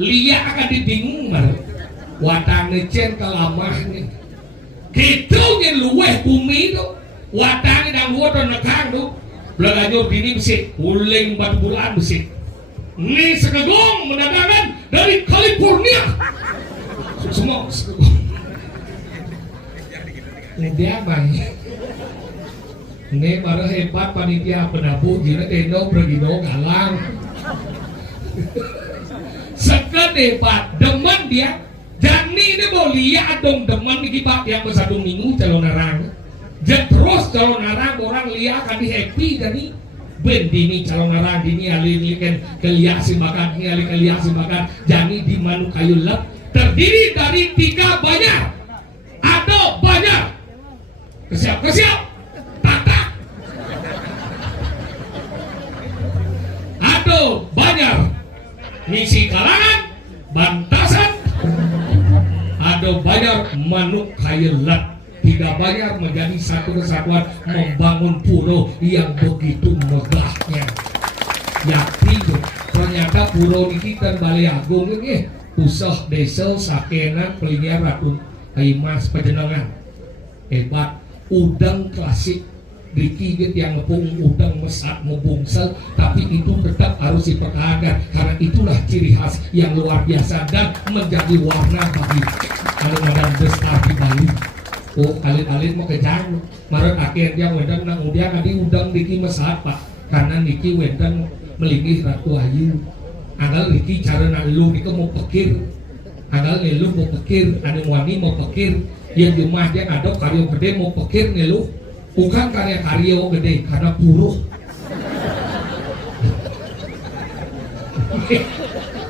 Lia akan dibingung mar wadane cen kalamah nih gitu yang luweh bumi itu wadane dan luweh nekang tuh belakangnya bini besi uling batu bulan besi ini sekegong mendatangan dari California semua ini dia bang ini baru hebat panitia penabuh gila tendo bergino galang seket hebat demen dia jani ini mau lihat dong demen ini pak yang bersatu minggu calon narang terus calon narang orang lihat kan di happy jadi ben dini calon narang dini alih kan keliasin makan ini alih keliasin makan jani di manu kayu lep terdiri dari 3 banyak ada banyak kesiap tatak ada banyak misi kalangan bantasan ada banyak manuk kayu lep 3 banyak menjadi satu kesatuan membangun pura yang begitu megahnya yakin ternyata pura ini kan Balai Agung ini usah desa sakena pelingnya Ratu Mas Pejenengan hebat udang klasik dikigit yang ngepung udang mesat membungsel tapi itu tetap harus dipertahankan karena itulah ciri khas yang luar biasa dan menjadi warna bagi alun-alun besar di Bali. Oh alin-alin mau kejang marut akhirnya wendang nang udia kadi udang diki mesat pak karena niki wendang melingih Ratu Ayu anggal niki cara lu niki mau pikir anggal lu mau pikir anu wani mau pikir yang jumlah dia ada karya gede mau pikir lu bukan karya gede karena buruh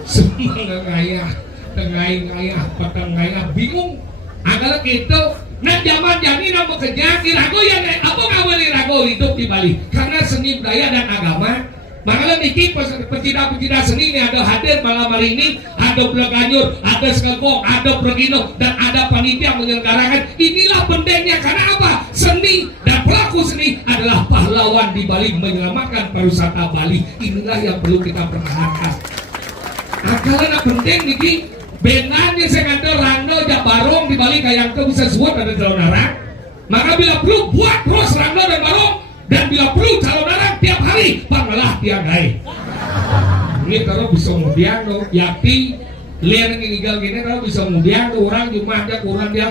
semua ngayah tengayah patang ngayah bingung agak gitu nah zaman jani nama kerja kirago ya apa nggak boleh rago hidup di Bali karena seni budaya dan agama makanya niki pecinta seni ini ada hadir malam hari ini ada Belaganyur, ada Sekegong, ada Pregino dan ada panitia menyelenggarakan inilah bendengnya karena apa? Seni dan pelaku seni adalah pahlawan di Bali menyelamatkan pariwisata Bali inilah yang perlu kita pertahankan akalnya bendeng niki benanya saya kata rando jabarong di Bali kayak itu bisa suat ada calon narang maka bila perlu buat terus rando dan barong dan bila perlu calon narang tiap hari pangalah tiang gai ini kalau bisa kemudian yakti lihat ini tinggal gini kalau bisa kemudian orang cuma ada kurang dia